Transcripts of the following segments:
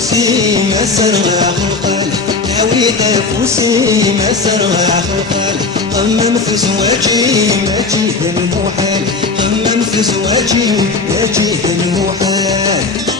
فوسي مسرها خلقان ناويت فوسي مسرها خلقان قمم في زواجي ماشي المحال قمم في زواجي ماشي المحال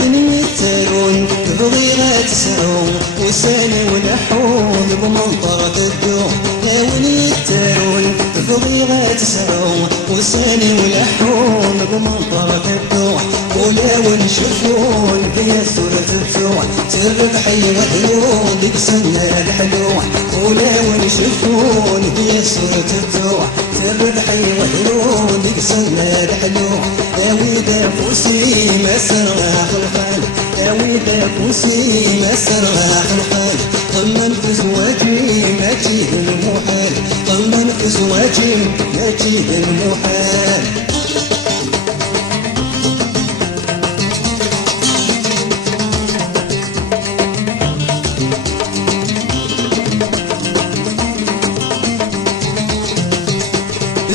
وين يتسالون بغيرة تسعون وساني ونحون بمنطرة الدوم وين يتسالون بغيرة تسعون وساني ونحون بمنطرة الدوم ولا ونشوفون بيا صورة الفتوح تربحي وحلون ديك سنة الحلوح ولا ونشوفون بيا صورة الفتوح تربحي وحلون ديك سنة الحلوح وإذا فوسي مسرها خلقان وإذا فوسي مسرها خلقان قمم في زواجي ماشي المحال قمم في زواجي ماشي المحال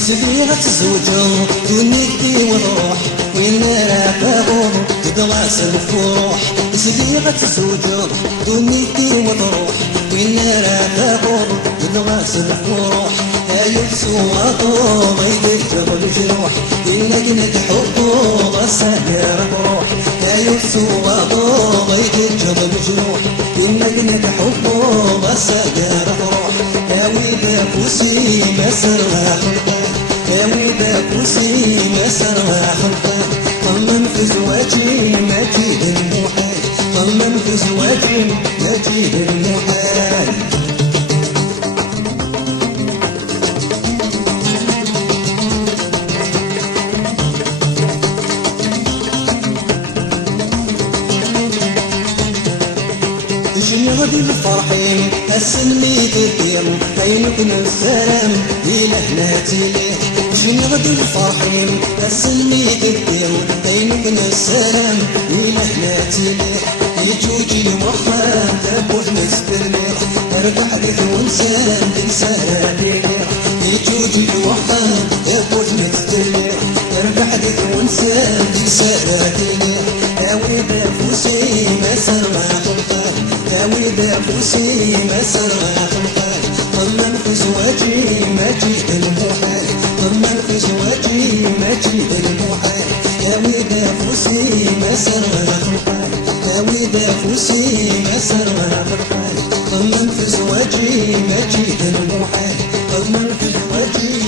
سبيغة الزوجة دنيتي والروح وين راح اغور تدرس الفروح سبيغة الزوجة دنيتي والروح وين راح اغور تدرس الفروح يلسو عطور يدجر الجروح إنك نتحبه غساقر بروح يلسو عطور يدجر الجروح إنك نتحبه غساقر بروح وإذا فوسي مسرها خلقان وإذا فوسي مسرها خلقان قمم في زواجي مجيد المحال قمم في زواجي مجيد المحال غدي الفرحين السلمي كثير بينكم السلام إلهنا تليه غدي الفرحين السلمي كثير بينكم السلام إلهنا تليه يجوجي الوفا تبوح مسترمير ارتاح لك وانسان تنسانا بينير يجوجي الوفا تبوح مسترمير ارتاح لك وانسان تنسانا بينير وإذا فوسي مسرها خلقان وإذا فوسي مسرها خلقان قمم في زواجي مجيد المحال قمم في زواجي مجيد المحال وإذا فوسي مسرها خلقان وإذا فوسي مسرها خلقان قمم في زواجي مجيد المحال قمم في زواجي